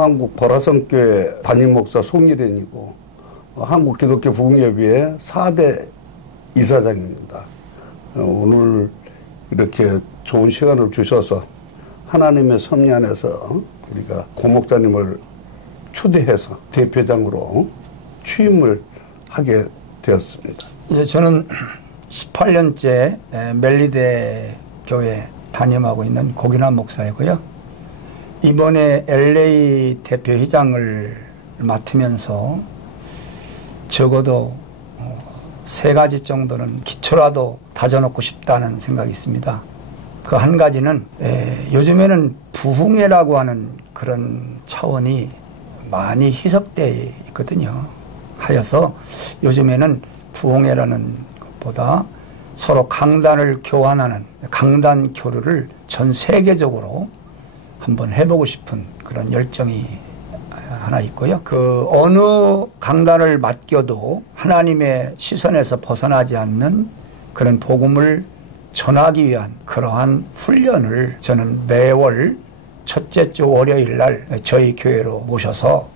한국 보라성교회 담임 목사 송일현이고 한국 기독교 부흥협의회 4대 이사장입니다. 오늘 이렇게 좋은 시간을 주셔서 하나님의 섭리 안에서 우리가 고 목사님을 초대해서 대표장으로 취임을 하게 되었습니다. 예, 저는 18년째 멜리대 교회 담임하고 있는 고기남 목사이고요. 이번에 LA 대표회장을 맡으면서 적어도 3가지 정도는 기초라도 다져놓고 싶다는 생각이 있습니다. 그 한 가지는 요즘에는 부흥회라고 하는 그런 차원이 많이 희석되어 있거든요. 하여서 요즘에는 부흥회라는 것보다 서로 강단을 교환하는 강단 교류를 전 세계적으로 한번 해보고 싶은 그런 열정이 하나 있고요. 그 어느 강단을 맡겨도 하나님의 시선에서 벗어나지 않는 그런 복음을 전하기 위한 그러한 훈련을 저는 매월 첫째 주 월요일 날 저희 교회로 모셔서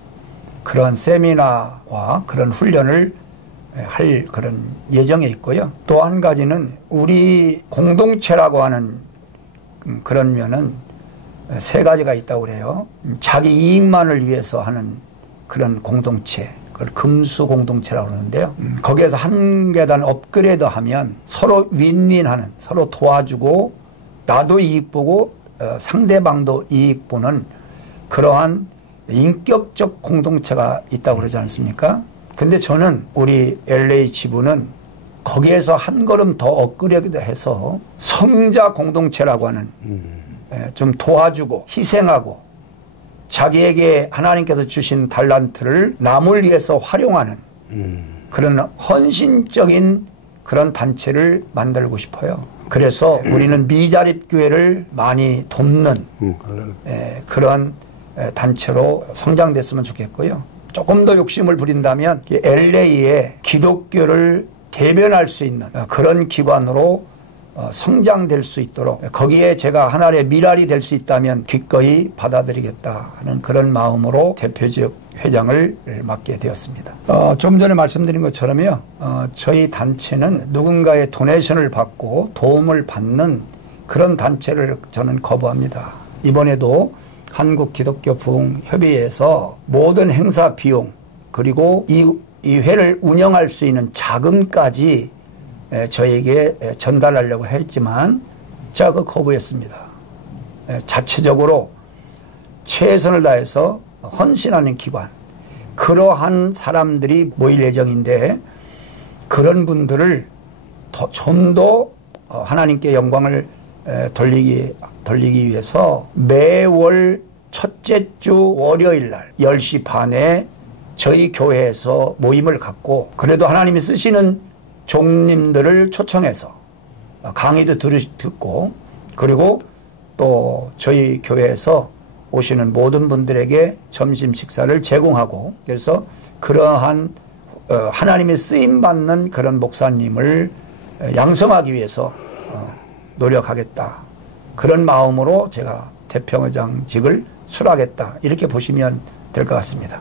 그런 세미나와 그런 훈련을 할 그런 예정에 있고요. 또 한 가지는 우리 공동체라고 하는 그런 면은 3가지가 있다고 그래요. 자기 이익만을 위해서 하는 그런 공동체, 그걸 금수 공동체라고 그러는데요. 거기에서 한 계단 업그레이드하면 서로 윈윈하는, 서로 도와주고 나도 이익 보고 상대방도 이익 보는 그러한 인격적 공동체가 있다고 그러지 않습니까? 근데 저는 우리 LA 지부는 거기에서 한 걸음 더 업그레이드해서 성자 공동체라고 하는 좀 도와주고 희생하고 자기에게 하나님께서 주신 달란트를 남을 위해서 활용하는 그런 헌신적인 그런 단체를 만들고 싶어요. 그래서 우리는 미자립교회를 많이 돕는 그런 단체로 성장됐으면 좋겠고요. 조금 더 욕심을 부린다면 LA에 기독교를 대변할 수 있는 그런 기관으로 성장될 수 있도록 거기에 제가 하나의 미랄이 될 수 있다면 기꺼이 받아들이겠다 하는 그런 마음으로 대표적 회장을 맡게 되었습니다. 좀 전에 말씀드린 것처럼요. 저희 단체는 누군가의 도네이션을 받고 도움을 받는 그런 단체를 저는 거부합니다. 이번에도 한국기독교부흥협의회에서 모든 행사 비용 그리고 이 회를 운영할 수 있는 자금까지 저에게 전달하려고 했지만 제가 그 거부했습니다. 자체적으로 최선을 다해서 헌신하는 기관 그러한 사람들이 모일 예정인데 그런 분들을 좀 더 하나님께 영광을 돌리기 위해서 매월 첫째 주 월요일 날 10시 반에 저희 교회에서 모임을 갖고 그래도 하나님이 쓰시는 종님들을 초청해서 강의도 듣고 그리고 또 저희 교회에서 오시는 모든 분들에게 점심 식사를 제공하고 그래서 그러한 하나님의 쓰임받는 그런 목사님을 양성하기 위해서 노력하겠다. 그런 마음으로 제가 대표회장직을 수락했다. 이렇게 보시면 될 것 같습니다.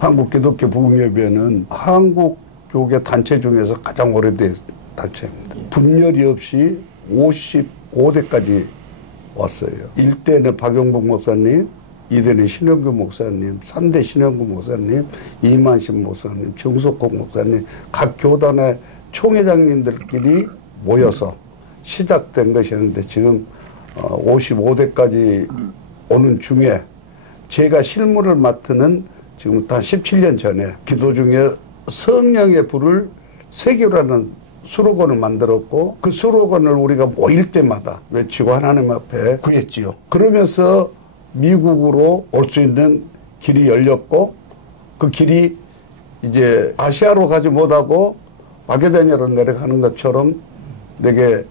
한국기독교부흥협의회는 한국교계 단체 중에서 가장 오래된 단체입니다. 분열이 없이 55대까지 왔어요. 1대는 박용복 목사님, 2대는 신영규 목사님, 3대 신영규 목사님, 이만식 목사님, 정석국 목사님, 각 교단의 총회장님들끼리 모여서 시작된 것이었는데 지금 55대까지 오는 중에 제가 실무를 맡는 지금 한 17년 전에 기도 중에 성령의 불을 새기라는 슬로건을 만들었고 그 슬로건을 우리가 모일 때마다 외치고 하나님 앞에 구했지요. 그러면서 미국으로 올 수 있는 길이 열렸고 그 길이 이제 아시아로 가지 못하고 마게도냐로 내려가는 것처럼 내게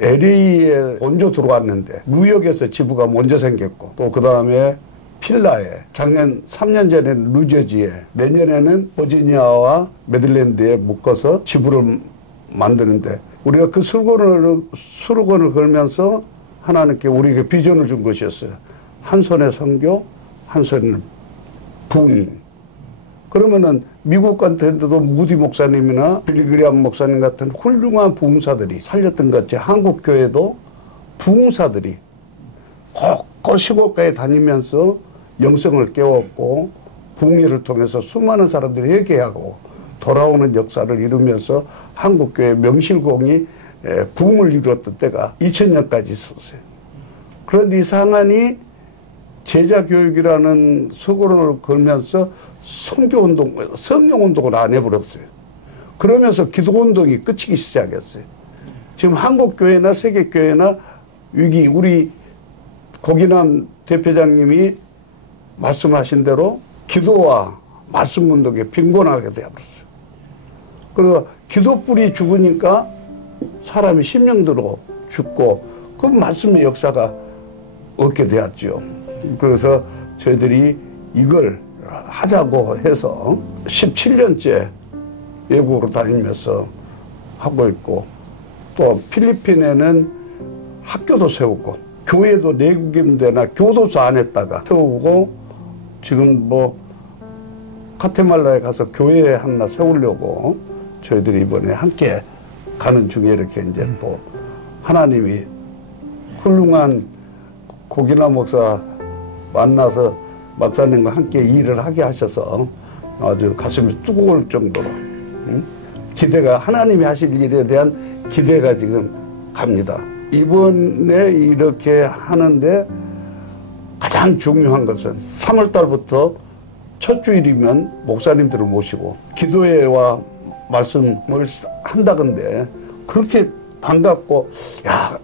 LA에 먼저 들어왔는데 뉴욕에서 지부가 먼저 생겼고 또 그 다음에 필라에 작년 3년 전에 뉴저지에 내년에는 버지니아와 메릴랜드에 묶어서 지부를 만드는데 우리가 그 슬로건을 걸면서 하나님께 우리에게 비전을 준 것이었어요. 한 손에 선교, 한 손에 부흥. 그러면은 미국 같은데도 무디 목사님이나 빌리그리암 목사님 같은 훌륭한 부흥사들이 살렸던 것 같이 한국 교회도 부흥사들이 곳곳 시골가에 다니면서 영성을 깨웠고 부흥회를 통해서 수많은 사람들이 회개하고 돌아오는 역사를 이루면서 한국교회 명실공히 부흥을 이루었던 때가 2000년까지 있었어요. 그런데 이 상한이 제자교육이라는 서구론을 걸면서 선교운동, 성령운동을 안 해버렸어요. 그러면서 기도운동이 끝이기 시작했어요. 지금 한국교회나 세계교회나 위기, 우리 고기남 대표장님이 말씀하신 대로 기도와 말씀운동에 빈곤하게 되어버렸어요. 그래서 기도불이 죽으니까 사람이 심령대로 죽고 그 말씀의 역사가 없게 되었죠. 그래서 저희들이 이걸 하자고 해서 17년째 외국으로 다니면서 하고 있고 또 필리핀에는 학교도 세우고 교회도 내국인대나 교도소 안에다가 세우고 지금 뭐 카테말라에 가서 교회 하나 세우려고 저희들이 이번에 함께 가는 중에 이렇게 이제 또 하나님이 훌륭한 고기남 목사 만나서 목사님과 함께 일을 하게 하셔서 아주 가슴이 뜨거울 정도로 기대가 하나님이 하실 일에 대한 기대가 지금 갑니다. 이번에 이렇게 하는데 가장 중요한 것은 3월 달부터 첫 주일이면 목사님들을 모시고 기도회와 말씀을 한다건데 그렇게 반갑고 야,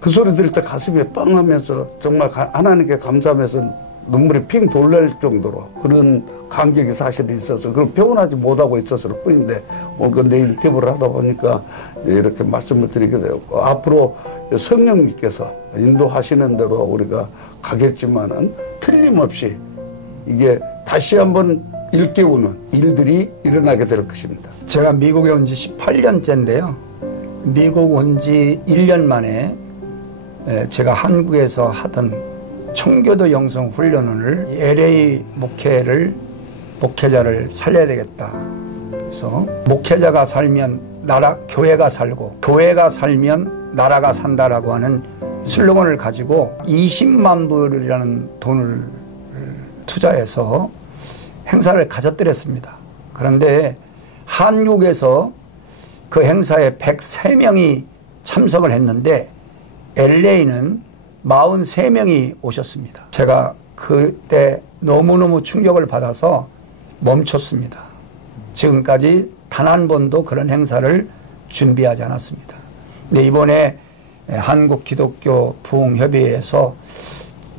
그 소리 들을 때 가슴이 뻥하면서 정말 하나님께 감사하면서 눈물이 핑 돌릴 정도로 그런 감격이 사실이 있어서 그걸 표현하지 못하고 있었을 뿐인데 오늘 내 인터뷰를 하다 보니까 이렇게 말씀을 드리게 되었고 앞으로 성령님께서 인도하시는 대로 우리가 가겠지만은 틀림없이 이게 다시 한번 일깨우는 일들이 일어나게 될 것입니다. 제가 미국에 온 지 18년째인데요. 미국 온 지 1년 만에 제가 한국에서 하던 청교도 영성 훈련을 LA 목회자를 살려야 되겠다. 그래서 목회자가 살면 교회가 살고 교회가 살면 나라가 산다라고 하는 슬로건을 가지고 20만 불이라는 돈을 투자해서 행사를 가졌더랬습니다. 그런데 한국에서 그 행사에 103명이 참석을 했는데 LA는 43명이 오셨습니다. 제가 그때 너무너무 충격을 받아서 멈췄습니다. 지금까지 단 한 번도 그런 행사를 준비하지 않았습니다. 근데 이번에 한국 기독교 부흥협의회에서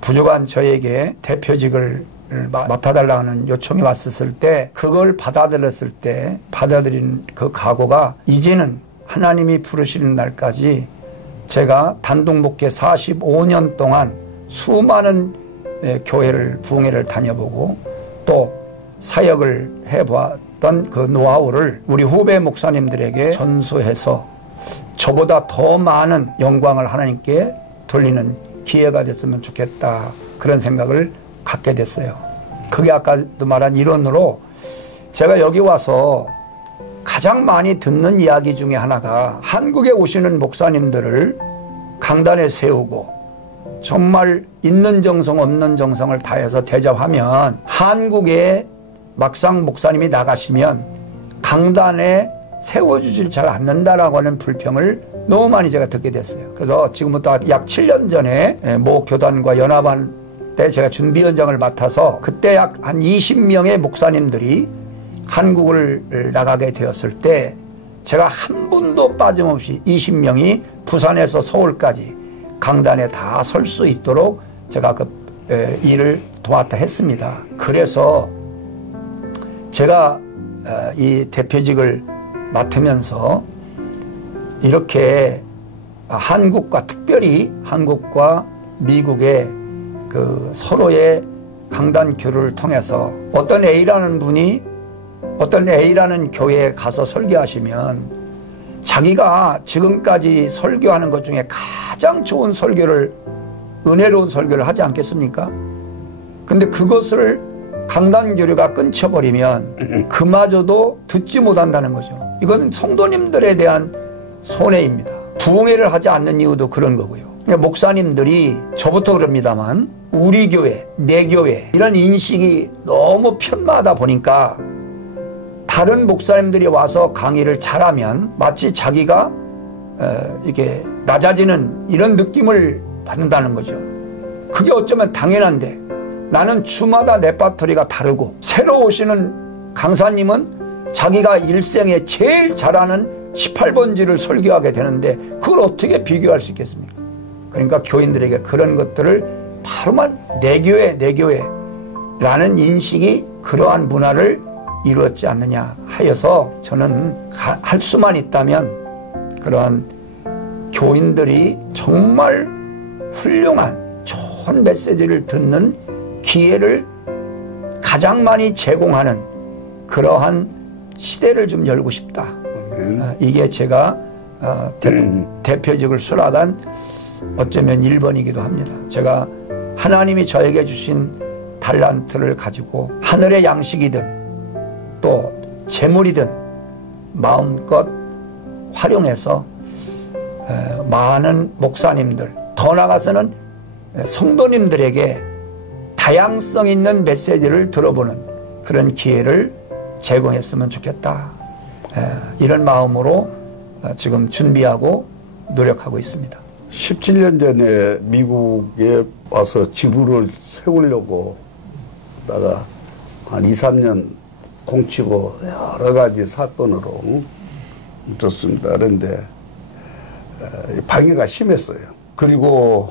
부족한 저에게 대표직을 맡아달라는 요청이 왔었을 때 그걸 받아들인 그 각오가 이제는 하나님이 부르시는 날까지 제가 단독 목회 45년 동안 수많은 교회를 부흥회를 다녀보고 또 사역을 해보았던 그 노하우를 우리 후배 목사님들에게 전수해서 저보다 더 많은 영광을 하나님께 돌리는 기회가 됐으면 좋겠다 그런 생각을 갖게 됐어요. 그게 아까도 말한 이론으로 제가 여기 와서 가장 많이 듣는 이야기 중에 하나가 한국에 오시는 목사님들을 강단에 세우고 정말 있는 정성 없는 정성을 다해서 대접하면 한국에 막상 목사님이 나가시면 강단에 세워주질 잘 않는다라고 하는 불평을 너무 많이 제가 듣게 됐어요. 그래서 지금부터 약 7년 전에 모 교단과 연합한 때 제가 준비위원장을 맡아서 그때 약 한 20명의 목사님들이 한국을 나가게 되었을 때 제가 한 분도 빠짐없이 20명이 부산에서 서울까지 강단에 다 설 수 있도록 제가 그 일을 도왔다 했습니다. 그래서 제가 이 대표직을 맡으면서 이렇게 한국과 특별히 한국과 미국의 그 서로의 강단 교류를 통해서 어떤 A라는 분이 어떤 A라는 교회에 가서 설교하시면 자기가 지금까지 설교하는 것 중에 가장 좋은 설교를 은혜로운 설교를 하지 않겠습니까? 근데 그것을 강단교류가 끊쳐버리면 그마저도 듣지 못한다는 거죠. 이건 성도님들에 대한 손해입니다. 부흥회를 하지 않는 이유도 그런 거고요. 목사님들이 저부터 그럽니다만 우리 교회, 내 교회 이런 인식이 너무 편마하다 보니까 다른 목사님들이 와서 강의를 잘하면 마치 자기가 이렇게 낮아지는 이런 느낌을 받는다는 거죠. 그게 어쩌면 당연한데 나는 주마다 레파토리가 다르고 새로 오시는 강사님은 자기가 일생에 제일 잘하는 18번지를 설교하게 되는데 그걸 어떻게 비교할 수 있겠습니까? 그러니까 교인들에게 그런 것들을 바로만 내 교회라는 인식이 그러한 문화를 이루었지 않느냐 하여서 저는 할 수만 있다면 그러한 교인들이 정말 훌륭한 좋은 메시지를 듣는 기회를 가장 많이 제공하는 그러한 시대를 좀 열고 싶다. 이게 제가 대표직을 수락한 어쩌면 1번이기도 합니다. 제가 하나님이 저에게 주신 달란트를 가지고 하늘의 양식이든 또 재물이든 마음껏 활용해서 많은 목사님들 더 나아가서는 성도님들에게 다양성 있는 메시지를 들어보는 그런 기회를 제공했으면 좋겠다. 이런 마음으로 지금 준비하고 노력하고 있습니다. 17년 전에 미국에 와서 지부를 세우려고 다가 한 2, 3년 공치고 여러 가지 사건으로 묻었습니다. 그런데 방해가 심했어요. 그리고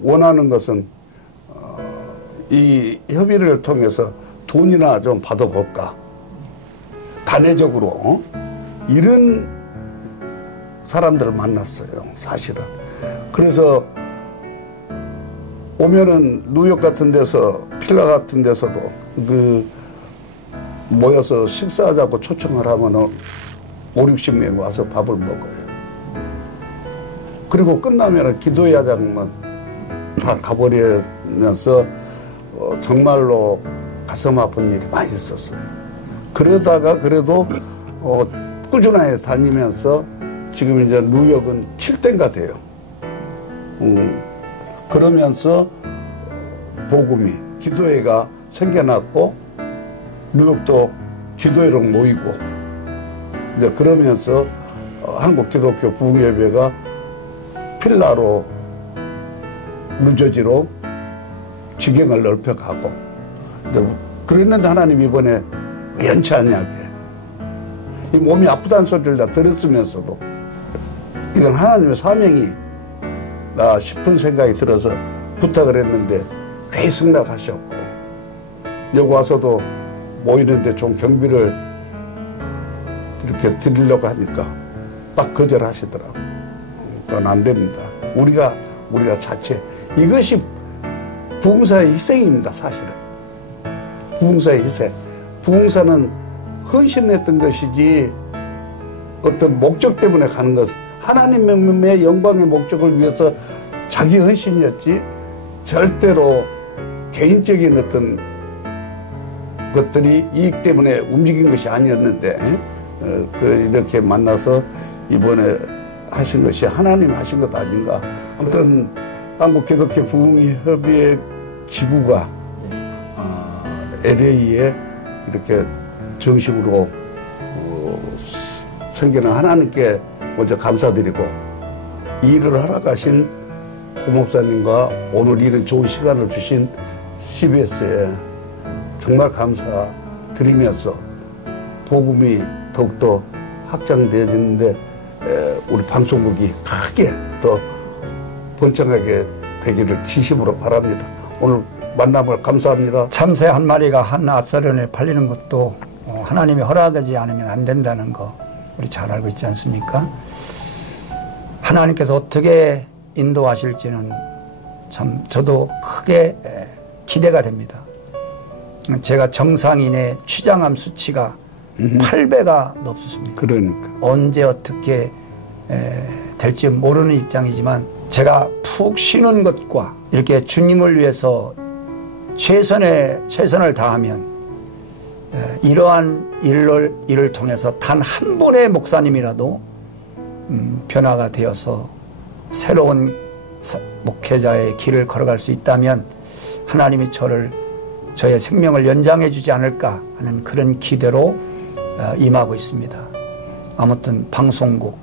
원하는 것은 이 협의를 통해서 돈이나 좀 받아볼까. 단회적으로 이런 사람들을 만났어요. 사실은. 그래서 오면은 뉴욕 같은 데서 필라 같은 데서도 모여서 식사하자고 초청을 하면은 5, 60명 와서 밥을 먹어요. 그리고 끝나면은 기도회 하자면 다 가버리면서 정말로 가슴 아픈 일이 많이 있었어요. 그러다가 그래도 꾸준하게 다니면서 지금 이제 뉴욕은 7대가 돼요. 그러면서 복음이 기도회가 생겨났고 뉴욕도 기도회로 모이고 이제 그러면서 한국 기독교 부흥예배가 필라로 뉴저지로 지경을 넓혀가고 그랬는데 하나님 이번에 연차하냐게 이 몸이 아프다는 소리를 다 들었으면서도 이건 하나님의 사명이 나 싶은 생각이 들어서 부탁을 했는데 꽤 승낙하셨고 여기 와서도 모이는데 좀 경비를 이렇게 드리려고 하니까 딱 거절하시더라고요. 그건 안 됩니다. 우리가 자체 이것이 부흥사의 희생입니다. 사실은 부흥사의 희생. 부흥사는 헌신했던 것이지 어떤 목적 때문에 가는 것 하나님의 영광의 목적을 위해서 자기 헌신이었지 절대로 개인적인 어떤 것들이 이익 때문에 움직인 것이 아니었는데 이렇게 만나서 이번에 하신 것이 하나님 하신 것 아닌가. 아무튼 한국기독교 부흥협의회 지부가 LA에 이렇게 정식으로 생기는 하나님께 먼저 감사드리고 이 일을 하러 가신 고목사님과 오늘 이런 좋은 시간을 주신 CBS에 정말 감사드리면서 복음이 더욱더 확장되어지는데 우리 방송국이 크게 더 번창하게 되기를 진심으로 바랍니다. 오늘 만남을 감사합니다. 참새 한 마리가 한 아사련에 팔리는 것도 하나님이 허락하지 않으면 안 된다는 거 우리 잘 알고 있지 않습니까? 하나님께서 어떻게 인도하실지는 참 저도 크게 기대가 됩니다. 제가 정상인의 취장암 수치가 8배가 넘습니다. 그러니까 언제 어떻게 될지 모르는 입장이지만 제가 푹 쉬는 것과 이렇게 주님을 위해서 최선을 다하면 이러한 일을 통해서 단 한 분의 목사님이라도 변화가 되어서 새로운 목회자의 길을 걸어갈 수 있다면 하나님이 저의 생명을 연장해 주지 않을까 하는 그런 기대로 임하고 있습니다. 아무튼 방송국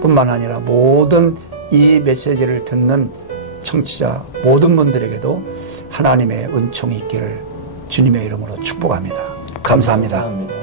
뿐만 아니라 모든 이 메시지를 듣는 청취자 모든 분들에게도 하나님의 은총이 있기를 주님의 이름으로 축복합니다. 감사합니다.